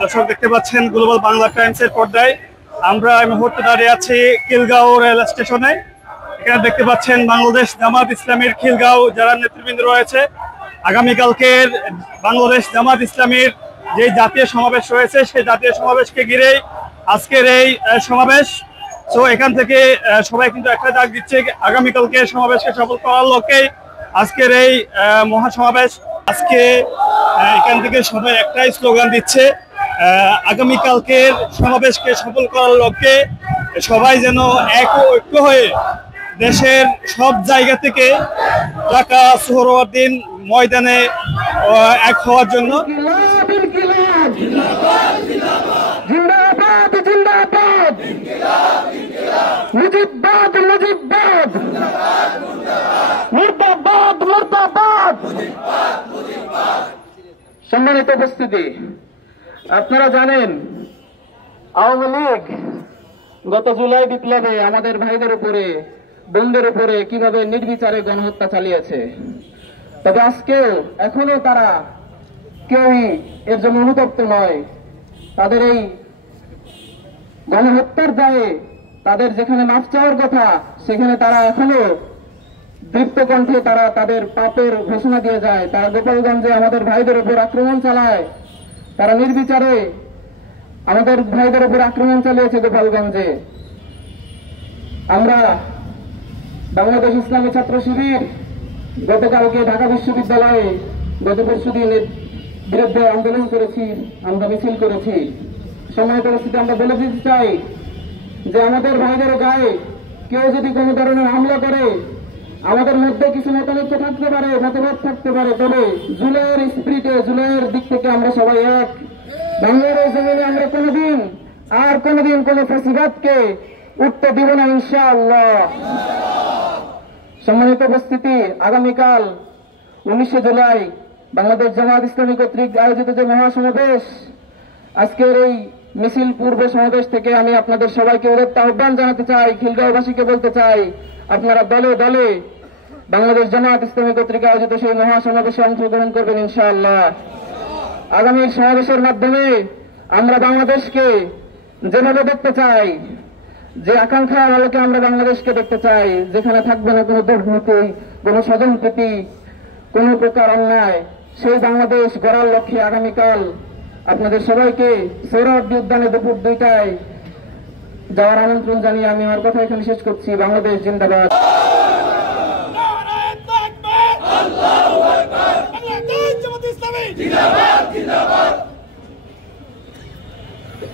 দর্শক দেখতে পাচ্ছেন গ্লোবাল বাংলা টাইমসের পর্দায় আমরা এই মুহূর্তে দাঁড়িয়ে আছি খিলগাঁও রেল স্টেশনে। এখানে দেখতে পাচ্ছেন বাংলাদেশ জামাত ইসলামীর খিলগাঁও যারা নেতৃবৃন্দ রয়েছে, আগামীকালকের বাংলাদেশ জামাত ইসলামীর যে জাতীয় সমাবেশ রয়েছে সেই জাতীয় সমাবেশকে ঘিরেই আজকের এই সমাবেশ। তো এখান থেকে সবাই কিন্তু একটা ডাক দিচ্ছে আগামীকালকে সমাবেশকে সফল করার লক্ষ্যে আজকের এই মহাসমাবেশ। আজকে এখান থেকে সবাই একটাই স্লোগান দিচ্ছে, আগামীকালকের সমাবেশকে সফল করার লক্ষ্যে সবাই যেন ঐক্য হয়ে দেশের সব জায়গা থেকে ঢাকা সোহরাওয়ার্দী ময়দানে এক হওয়ার জন্য সম্মানিত উপস্থিতি, আপনারা জানেন আওয়ামী লীগ গত জুলাই বিপ্লবে আমাদের ভাইদের উপরে, বোনদের উপরে কিভাবে নির্বিচারে গণহত্যা চালিয়েছে। তবে আজকেও এখনো তারা কেউই এর জন্য অনুতপ্ত নয়। তাদের এই গণহত্যার দায়ে তাদের যেখানে মাফ চাওয়ার কথা সেখানে তারা এখনো দীপ্ত কণ্ঠে তারা তাদের পাপের ঘোষণা দিয়ে যায়। তারা গোপালগঞ্জে আমাদের ভাইদের উপর আক্রমণ চালায়, তারা নির্বিচারে আমাদের ভাইদের উপর আক্রমণ চালিয়েছে গোপালগঞ্জে। আমরা বাংলাদেশ ইসলামী ছাত্র শিবির গতকালকে ঢাকা বিশ্ববিদ্যালয়ে গত পরশুদিনের বিরুদ্ধে আন্দোলন করেছি, আমরা মিছিল করেছি। সময় পরিস্থিতি আমরা বলে দিতে চাই যে আমাদের ভাইদের গায়ে কেউ যদি কোনো ধরনের হামলা করে, আমাদের মধ্যে কিছু মতানৈক্য থাকতে পারে, মতভেদ থাকতে পারে, তবে জুলাইয়ের স্পিরিটে, জুলাইয়ের দিক থেকে আমরা সবাই এক। বাংলার এই জমিনে আমরা কোনোদিন কোন ফ্যাসিবাদকে উঠতে দিব না ইনশাআল্লাহ। সম্মানিত উপস্থিতি, আগামীকাল 19 জুলাই বাংলাদেশ জামাত ইসলামী কর্তৃক আয়োজিত যে মহাসমাবেশ, আজকের এই মিছিল পূর্ব সমাবেশ থেকে আমি আপনাদের সবাইকে উদাত্ত আহ্বান জানাতে চাই, খিলগাঁওবাসীকে বলতে চাই, আপনারা দলে দলে বাংলাদেশ জামাত ইসলামী কর্তৃক আয়োজিত সেই মহাসমাবেশে অংশগ্রহণ করবেন ইনশাআল্লাহ। আগামী সমাবেশের মাধ্যমে আমরা বাংলাদেশকে যেভাবে দেখতে চাই, যে আকাঙ্ক্ষার আলোকে আমরা বাংলাদেশকে দেখতে চাই, যেখানে থাকবে না কোনো দুর্নীতি, কোনো স্বজনপ্রীতি, কোনো প্রকার অন্যায়, সেই বাংলাদেশ গড়ার লক্ষ্যে আগামীকাল আপনাদের সবাইকে সোহরাওয়ার্দী উদ্যানে দুপুর 2টায় যাওয়ার আমন্ত্রণ জানিয়ে আমি আমার কথা এখানে শেষ করছি। বাংলাদেশ জিন্দাবাদ।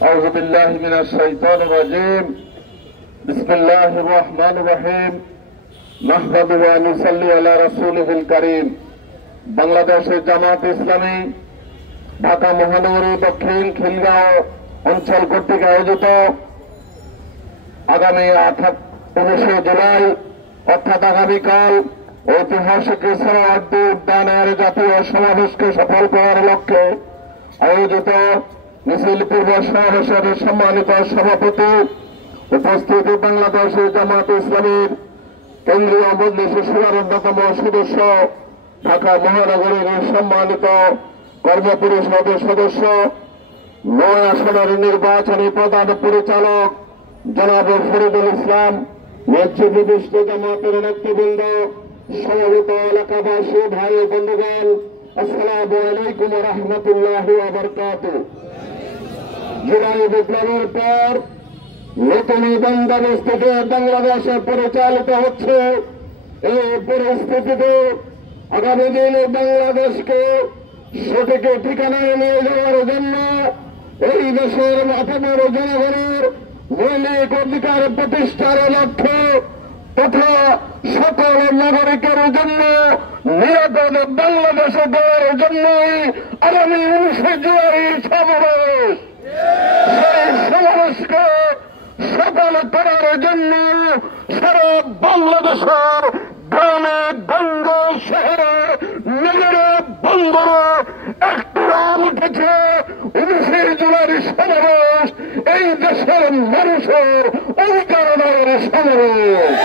أعوذ بالله من الشيطان الرجيم بسم الله الرحمن الرحيم نحمده ونصلي على رسوله الكريم। বাংলাদেশের জামাত ইসলামী ঢাকা মহানগরী দক্ষিণ খিলগাঁও অঞ্চল কর্তৃক আয়োজিত আগামী 19 জুলাই অর্থাৎ আগামীকাল ঐতিহাসিক সোহরাওয়ার্দী উদ্যানের জাতীয় সমাবেশকে সফল করার লক্ষ্যে আয়োজিত মিছিল পূর্ব সমাবেশের সম্মানিত সভাপতি, উপস্থিত বাংলাদেশের জামাত ইসলামীর কেন্দ্রীয় মজলিস শুরার অন্যতম সদস্য, ঢাকা মহানগরীর সম্মানিত কর্মপরিষদের সদস্য, 9 আসনের নির্বাচনী প্রধান পরিচালক জনাব ফরিদুল ইসলাম, নেতৃত্ব জামাতের নেতৃবৃন্দ, সমবেত এলাকাবাসী ভাই বন্ধুগণ, আসসালামু আলাইকুম ওয়া রাহমাতুল্লাহি ওয়া বারাকাতুহু। জুলাই বিপ্লবের পর নতুন বন্দোবস্তে বাংলাদেশে পরিচালিত হচ্ছে। এই পরিস্থিতিতে আগামী দিনে বাংলাদেশকে সঠিক ঠিকানায় নিয়ে যাওয়ার জন্য এই দেশের আপামর জনগণের মৌলিক অধিকার প্রতিষ্ঠার লক্ষ্যে তথা সকল নাগরিকের জন্য নিরাপদ বাংলাদেশে দেওয়ার জন্যই আগামী 19 জুলাই সমাবেশ। সেই সমাবেশকে সফল করার জন্য সারা বাংলাদেশের গ্রামে গঞ্জে শহরে নগরে বন্দরে একটি নাম উঠেছে 19 জুলাই সমাবেশ। এই দেশের মানুষের অধিকারের সমাবেশ,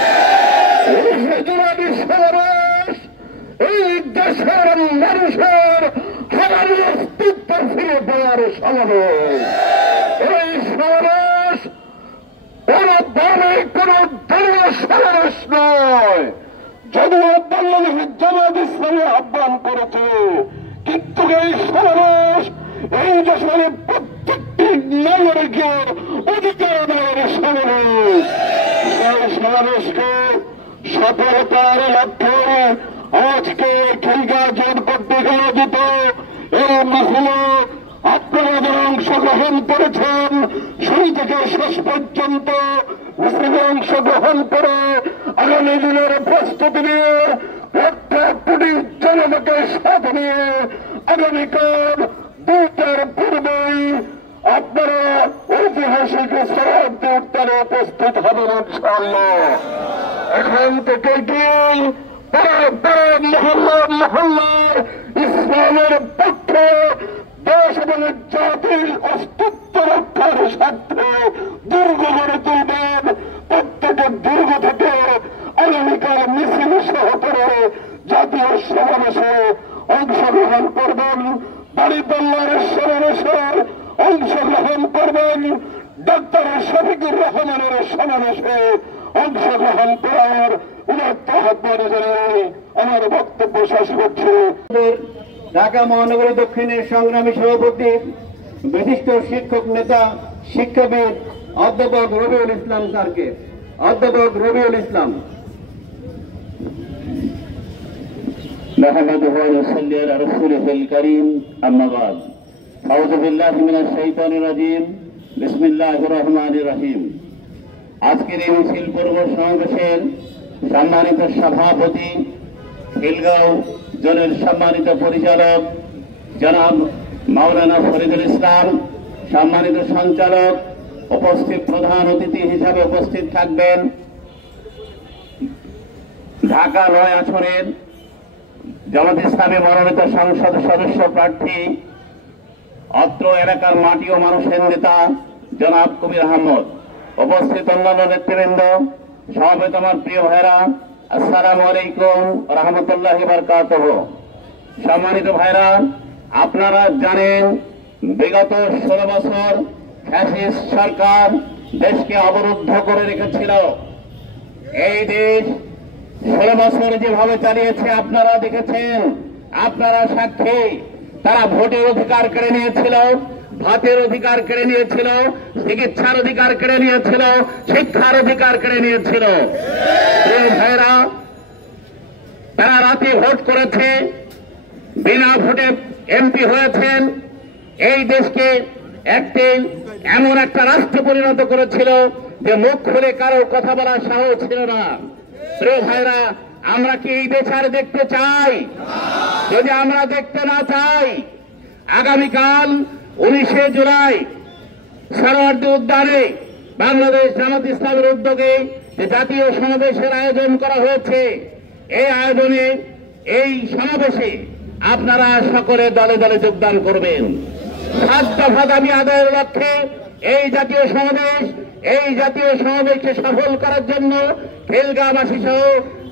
19 জুলাই সমাবেশ এই দেশের মানুষের বাঙালি অস্তিত্ব ফিরে পাওয়ার সমাবেশ। এই সমাবেশ কোন দলে কোন দলীয় সমাবেশ নয়। যদিও বাংলাদেশের জামাত ইসলামী আহ্বান করেছে, কিন্তু এই সমাবেশ এই দেশের প্রত্যেকটি নাগরিকের অধিকার আদায়ের সমাবেশ। সেই সমাবেশকে সফলতার লক্ষ্যে আজকে খিলগাঁও জোট কর্তৃক আয়োজিত এই মাহফিলে আপনারা যারা অংশগ্রহণ করেছেন, শুরু থেকে শেষ পর্যন্ত মিছিলে অংশগ্রহণ করে আগামী দিনের প্রস্তুতি নিয়ে প্রত্যেক কোটি জনতাকে সাথে নিয়ে আগামীকাল 2টার পূর্বেই আপনারা ঐতিহাসিক সমাপ্তি উত্তরে উপস্থিত হবেন ইনশাআল্লাহ। এখন থেকে গিয়ে মহল্লার ইসলামের পক্ষে দেশ এবং জাতির অস্তিত্ব রক্ষার স্বার্থে দুর্গ গড়ে তুলবেন। প্রত্যেকের দুর্গ থেকে আগামীকাল মিছিল সহকারে জাতীয় সমাবেশে অংশগ্রহণ করবেন। বাড়িপাল্লার সমাবেশে অংশগ্রহণ করবেন। ডক্টর শফিকুর রহমানের সমাবেশে অংশগ্রহণ করার উদাত্ত আহ্বান জানিয়ে আমার বক্তব্য শেষ করছি। ঢাকা মহানগরী দক্ষিণের সংগ্রামী সভাপতি, বিশিষ্ট শিক্ষক নেতা, শিক্ষাবিদ অধ্যাপক রবিউল ইসলাম স্যারকে। অধ্যাপক রবিউল ইসলাম। নাহমাদুহু ওয়া নুসাল্লি আলা রাসূলিহিল কারীম, আম্মা বা'দ। আউযু বিল্লাহি মিনাশ শাইতানির রাজীম, বিসমিল্লাহির রহমানির রহিম। আজকের এই মিছিল পূর্ব সমাবেশের সম্মানিত সভাপতি, খিলগাঁও জোনের সম্মানিত পরিচালক জনাব মাওলানা ফরিদুল ইসলাম, সম্মানিত সঞ্চালক, উপস্থিত প্রধান অতিথি হিসাবে উপস্থিত থাকবেন ঢাকা ৯ আসনের জামাত ইসলামী মনোনীত সংসদ সদস্য প্রার্থী, অত্র এলাকার মাটি ও মানুষের নেতা জনাব কবির আহমদ, উপস্থিত অন্যান্য নেতৃবৃন্দ, সমবেত আমার প্রিয় ভাইরা, আসসালামু আলাইকুম রহমতুল্লাহি বারাকাতুহু। সম্মানিত ভাইরা, আপনারা জানেন বিগত 16 বছর ফ্যাসিস্ট সরকার দেশকে অবরুদ্ধ করে রেখেছিল। এই দেশ 16 বছর যেভাবে চালিয়েছে আপনারা দেখেছেন, আপনারা সাক্ষী। তারা ভোটের অধিকার কেড়ে নিয়েছিল, ভাতের অধিকার কেড়ে নিয়েছিল, চিকিৎসার অধিকার কেড়ে নিয়েছিল, শিক্ষার অধিকার কেড়ে নিয়েছিল। ভাইরা, তারা রাতে ভোট করেছে, বিনা ভোটে এমপি হয়েছেন। এই দেশকে এমন একটা রাষ্ট্রে পরিণত করেছিল যে মুখ খুলে কারো কথা বলার সাহস ছিল না। প্রিয় ভাইরা, আমরা কি এই দেশ আর দেখতে চাই? যদি আমরা দেখতে না চাই, আগামীকাল 19শে জুলাই সরোয়ার্দী উদ্যানে বাংলাদেশ জামাত ইসলামের উদ্যোগে যে জাতীয় সমাবেশের আয়োজন করা হয়েছে, এই আয়োজনে, এই সমাবেশে আপনারা সকলে দলে দলে যোগদান করবেন। 7 দফা দাবি আদায়ের লক্ষ্যে এই জাতীয় সমাবেশকে সফল করার জন্য খিলগাঁওবাসী সহ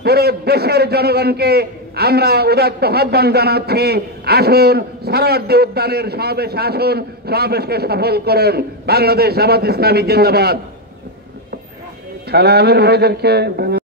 পুরো দেশের জনগণকে আমরা উদাত্ত আহ্বান জানাচ্ছি। আসুন, সরোয়ার্দী উদ্যানের সমাবেশে আসুন, সমাবেশকে সফল করুন। বাংলাদেশ জামাত ইসলামী জিন্দাবাদ। থানা আমির ভাইদেরকে